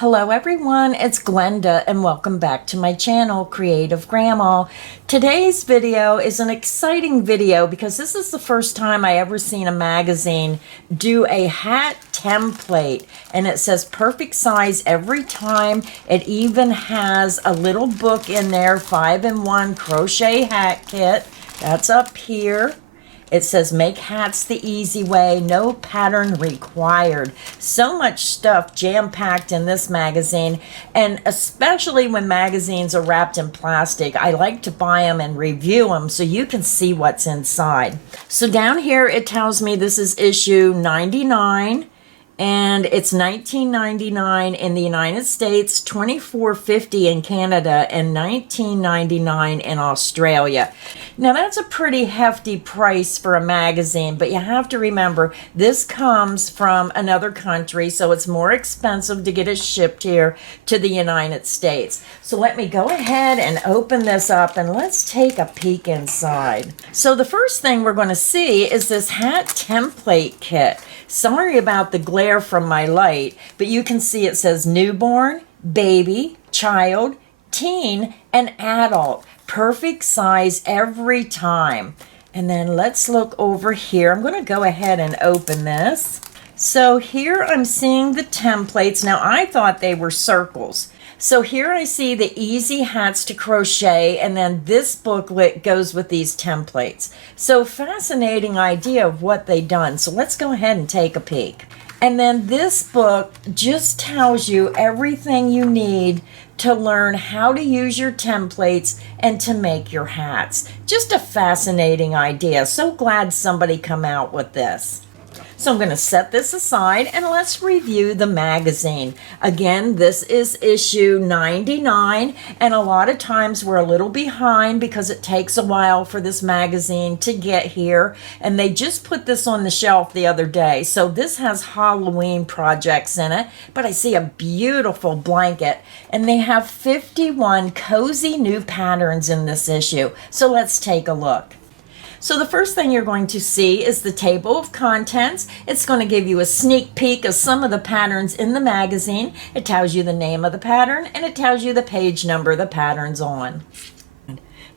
Hello everyone, it's Glenda and welcome back to my channel, Creative Grandma. Today's video is an exciting video because this is the first time I ever seen a magazine do a hat template, and it says perfect size every time. It even has a little book in there, 5-in-1 crochet hat kit. That's up here. It says make hats the easy way, no pattern required. So much stuff jam-packed in this magazine, and especially when magazines are wrapped in plastic, I like to buy them and review them so you can see what's inside. So down here it tells me this is issue 99. And it's $19.99 in the United States, $24.50 in Canada, and $19.99 in Australia. Now that's a pretty hefty price for a magazine, but you have to remember this comes from another country, so it's more expensive to get it shipped here to the United States. So let me go ahead and open this up and let's take a peek inside. So the first thing we're going to see is this hat template kit. Sorry about the glare from my light, but you can see it says newborn, baby, child, teen, and adult. Perfect size every time. And then let's look over here. I'm going to go ahead and open this. So here I'm seeing the templates. Now I thought they were circles. So here I see the easy hats to crochet, and then this booklet goes with these templates. So fascinating idea of what they've done. So let's go ahead and take a peek. And then this book just tells you everything you need to learn how to use your templates and to make your hats. Just a fascinating idea. So glad somebody come out with this. So I'm going to set this aside and let's review the magazine. Again, this is issue 99, and a lot of times we're a little behind because it takes a while for this magazine to get here, and they just put this on the shelf the other day. So this has Halloween projects in it, but I see a beautiful blanket, and they have 51 cozy new patterns in this issue. So let's take a look. So the first thing you're going to see is the table of contents. It's going to give you a sneak peek of some of the patterns in the magazine. It tells you the name of the pattern and it tells you the page number the pattern's on.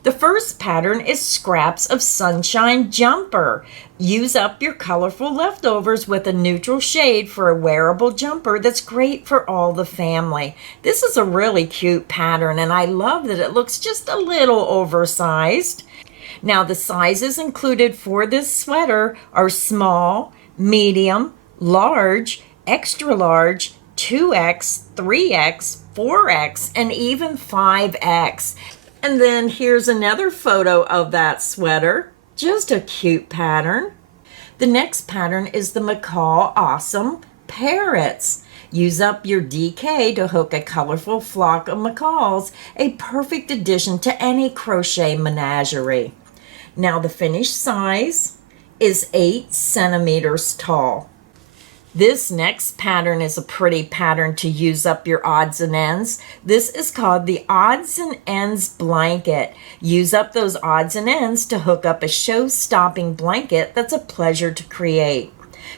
The first pattern is Scraps of Sunshine Jumper. Use up your colorful leftovers with a neutral shade for a wearable jumper that's great for all the family. This is a really cute pattern, and I love that it looks just a little oversized. Now the sizes included for this sweater are small, medium, large, extra large, 2X, 3X, 4X, and even 5X. And then here's another photo of that sweater. Just a cute pattern. The next pattern is the Macaw Awesome Parrots. Use up your DK to hook a colorful flock of macaws, a perfect addition to any crochet menagerie. Now the finished size is 8 centimeters tall. This next pattern is a pretty pattern to use up your odds and ends. This is called the Odds and Ends Blanket. Use up those odds and ends to hook up a show-stopping blanket that's a pleasure to create.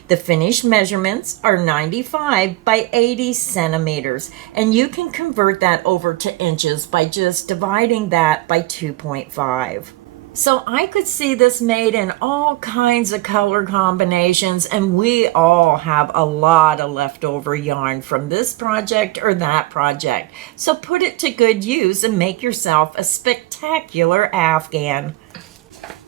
The finished measurements are 95 by 80 centimeters, and you can convert that over to inches by just dividing that by 2.5. So I could see this made in all kinds of color combinations, and we all have a lot of leftover yarn from this project or that project. So put it to good use and make yourself a spectacular afghan.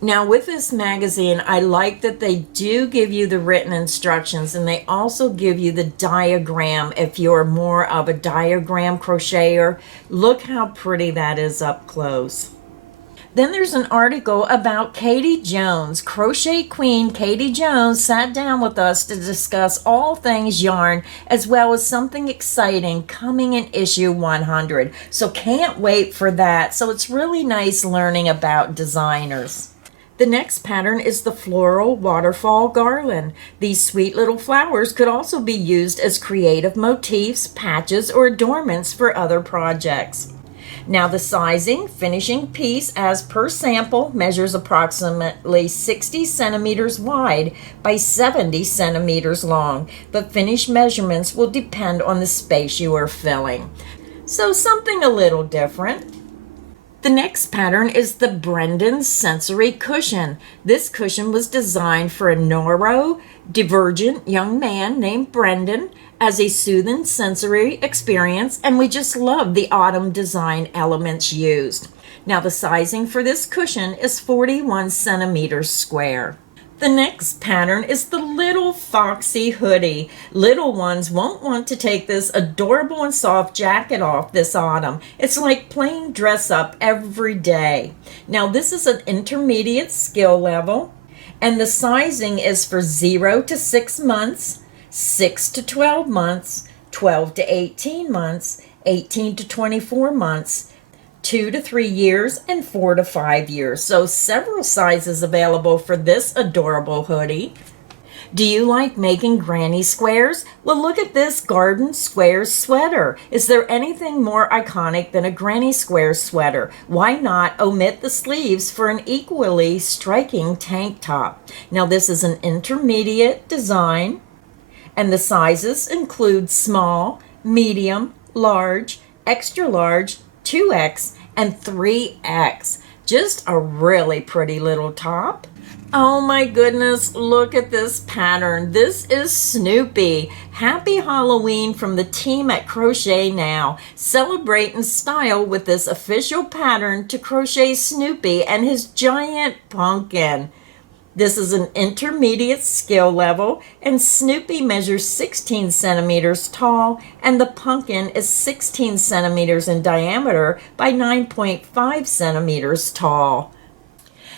Now with this magazine, I like that they do give you the written instructions, and they also give you the diagram if you're more of a diagram crocheter. Look how pretty that is up close. Then there's an article about Katie Jones. Crochet Queen Katie Jones sat down with us to discuss all things yarn, as well as something exciting coming in issue 100. So can't wait for that. So it's really nice learning about designers. The next pattern is the Floral Waterfall Garland. These sweet little flowers could also be used as creative motifs, patches, or adornments for other projects. Now the sizing, finishing piece as per sample, measures approximately 60 centimeters wide by 70 centimeters long, but finished measurements will depend on the space you are filling. So something a little different. The next pattern is the Brendan Sensory Cushion. This cushion was designed for a neurodivergent young man named Brendan as a soothing sensory experience, and we just love the autumn design elements used. Now the sizing for this cushion is 41 centimeters square. The next pattern is the Little Foxy Hoodie. Little ones won't want to take this adorable and soft jacket off this autumn. It's like playing dress up every day. Now this is an intermediate skill level, and the sizing is for 0 to 6 months, 6 to 12 months, 12 to 18 months, 18 to 24 months, 2 to 3 years, and 4 to 5 years. So several sizes available for this adorable hoodie. Do you like making granny squares? Well, look at this garden square sweater. Is there anything more iconic than a granny square sweater? Why not omit the sleeves for an equally striking tank top? Now this is an intermediate design, and the sizes include small, medium, large, extra large, 2X, and 3X. Just a really pretty little top. Oh my goodness, look at this pattern. This is Snoopy. Happy Halloween from the team at Crochet Now. Celebrate in style with this official pattern to crochet Snoopy and his giant pumpkin. This is an intermediate skill level, and Snoopy measures 16 centimeters tall, and the pumpkin is 16 centimeters in diameter by 9.5 centimeters tall.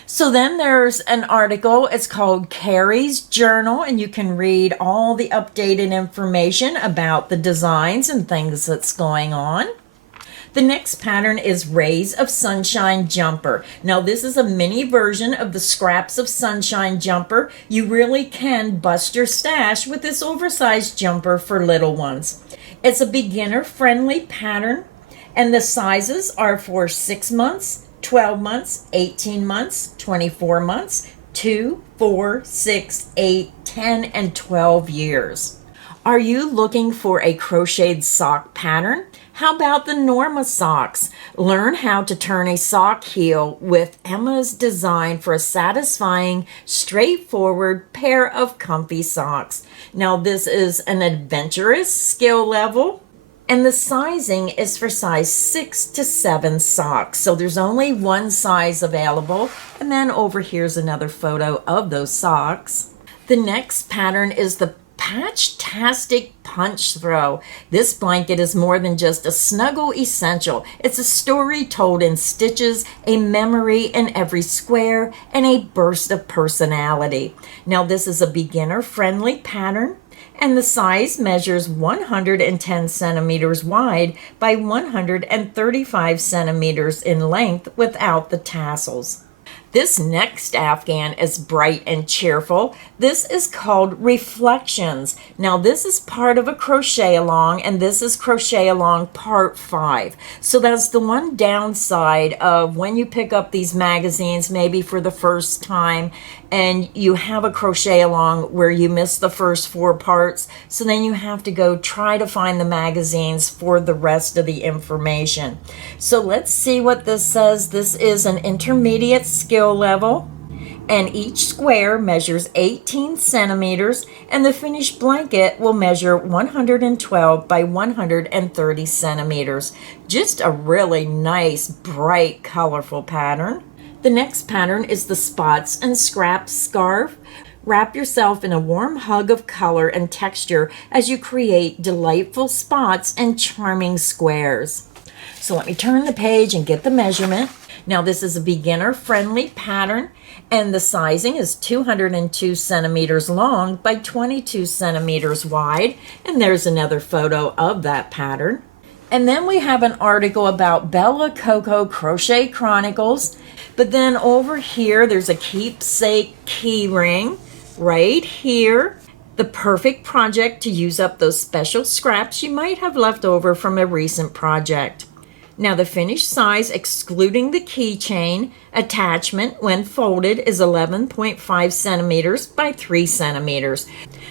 So then there's an article, it's called Carrie's Journal, and you can read all the updated information about the designs and things that's going on. The next pattern is Rays of Sunshine Jumper. Now this is a mini version of the Scraps of Sunshine Jumper. You really can bust your stash with this oversized jumper for little ones. It's a beginner-friendly pattern, and the sizes are for 6 months, 12 months, 18 months, 24 months, 2, 4, 6, 8, 10, and 12 years. Are you looking for a crocheted sock pattern? How about the Norma socks? Learn how to turn a sock heel with Emma's design for a satisfying, straightforward pair of comfy socks. Now this is an adventurous skill level, and the sizing is for size 6 to 7 socks. So there's only one size available, and then over here's another photo of those socks. The next pattern is the Patchtastic Punch Throw. This blanket is more than just a snuggle essential. It's a story told in stitches, a memory in every square, and a burst of personality. Now this is a beginner-friendly pattern, and the size measures 110 centimeters wide by 135 centimeters in length without the tassels. This next Afghan is bright and cheerful. This is called Reflections. Now this is part of a crochet along, and this is crochet along part 5. So that's the one downside of when you pick up these magazines, maybe for the first time, and you have a crochet along where you miss the first 4 parts. So then you have to go try to find the magazines for the rest of the information. So let's see what this says. This is an intermediate skill level, and each square measures 18 centimeters, and the finished blanket will measure 112 by 130 centimeters. Just a really nice, bright, colorful pattern. The next pattern is the Spots and Scraps Scarf. Wrap yourself in a warm hug of color and texture as you create delightful spots and charming squares. So let me turn the page and get the measurement. Now this is a beginner-friendly pattern, and the sizing is 202 centimeters long by 22 centimeters wide, and there's another photo of that pattern. And then we have an article about Bella Coco Crochet Chronicles, but then over here there's a keepsake key ring right here. The perfect project to use up those special scraps you might have left over from a recent project. Now the finished size, excluding the keychain attachment when folded, is 11.5 centimeters by 3 centimeters.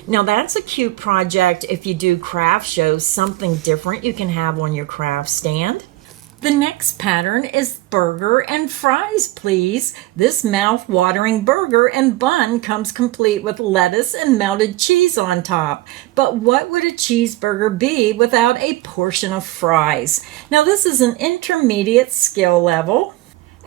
Now that's a cute project if you do craft shows, something different you can have on your craft stand. The next pattern is burger and fries, please. This mouth-watering burger and bun comes complete with lettuce and melted cheese on top. But what would a cheeseburger be without a portion of fries? Now this is an intermediate skill level.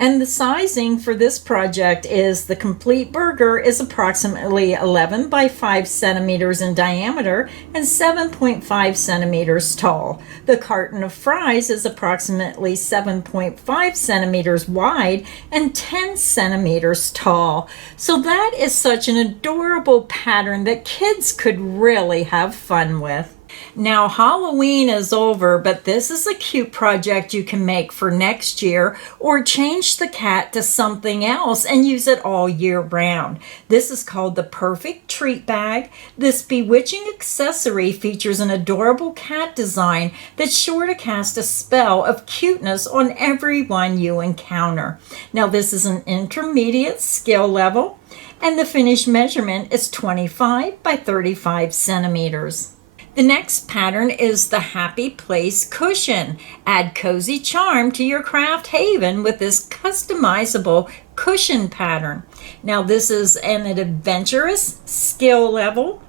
And the sizing for this project is the complete burger is approximately 11 by 5 centimeters in diameter and 7.5 centimeters tall. The carton of fries is approximately 7.5 centimeters wide and 10 centimeters tall. So that is such an adorable pattern that kids could really have fun with. Now Halloween is over, but this is a cute project you can make for next year, or change the cat to something else and use it all year round. This is called the Perfect Treat Bag. This bewitching accessory features an adorable cat design that's sure to cast a spell of cuteness on everyone you encounter. Now this is an intermediate skill level, and the finished measurement is 25 by 35 centimeters. The next pattern is the Happy Place Cushion. Add cozy charm to your craft haven with this customizable cushion pattern. Now this is an adventurous skill level,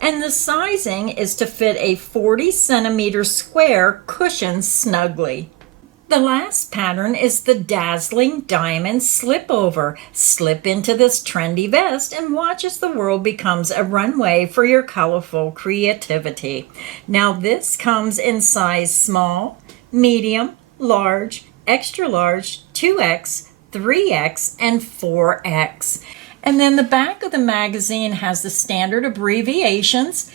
and the sizing is to fit a 40 centimeter square cushion snugly. The last pattern is the Dazzling Diamond Slipover. Slip into this trendy vest and watch as the world becomes a runway for your colorful creativity. Now this comes in size small, medium, large, extra large, 2X, 3X, and 4X. And then the back of the magazine has the standard abbreviations.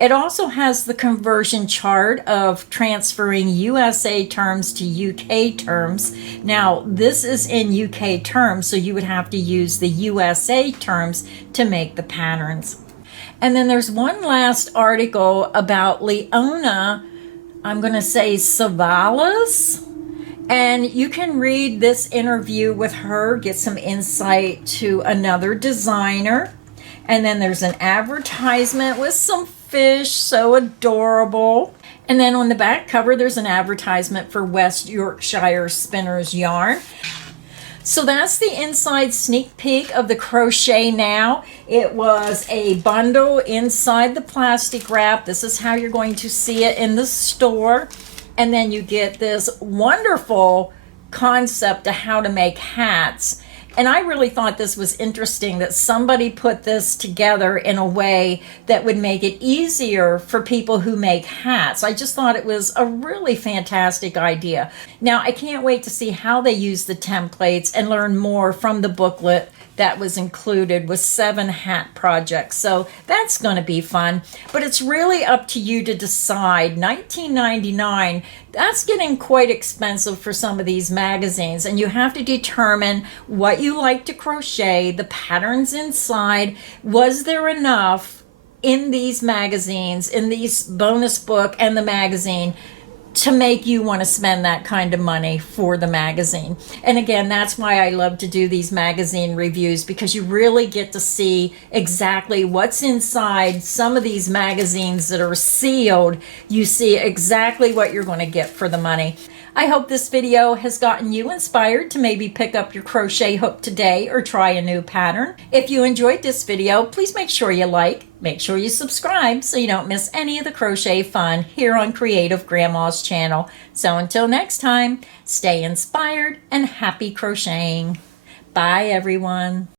It also has the conversion chart of transferring USA terms to UK terms. Now, this is in UK terms, so you would have to use the USA terms to make the patterns. And then there's one last article about Leona, I'm going to say Savalas. And you can read this interview with her, get some insight to another designer. And then there's an advertisement with some fish, so adorable. And then on the back cover, there's an advertisement for West Yorkshire Spinners Yarn. So that's the inside sneak peek of the Crochet Now. It was a bundle inside the plastic wrap. This is how you're going to see it in the store. And then you get this wonderful concept of how to make hats. And I really thought this was interesting that somebody put this together in a way that would make it easier for people who make hats. I just thought it was a really fantastic idea. Now, I can't wait to see how they use the templates and learn more from the booklet that was included with 7 hat projects. So that's going to be fun. But it's really up to you to decide. $19.99, that's getting quite expensive for some of these magazines. And you have to determine what you like to crochet, the patterns inside. Was there enough in these magazines, in these bonus book and the magazine, to make you want to spend that kind of money for the magazine? And again, that's why I love to do these magazine reviews, because you really get to see exactly what's inside some of these magazines that are sealed. You see exactly what you're going to get for the money. I hope this video has gotten you inspired to maybe pick up your crochet hook today or try a new pattern. If you enjoyed this video, please make sure you like, make sure you subscribe so you don't miss any of the crochet fun here on Creative Grandma's channel. So until next time, stay inspired and happy crocheting. Bye everyone.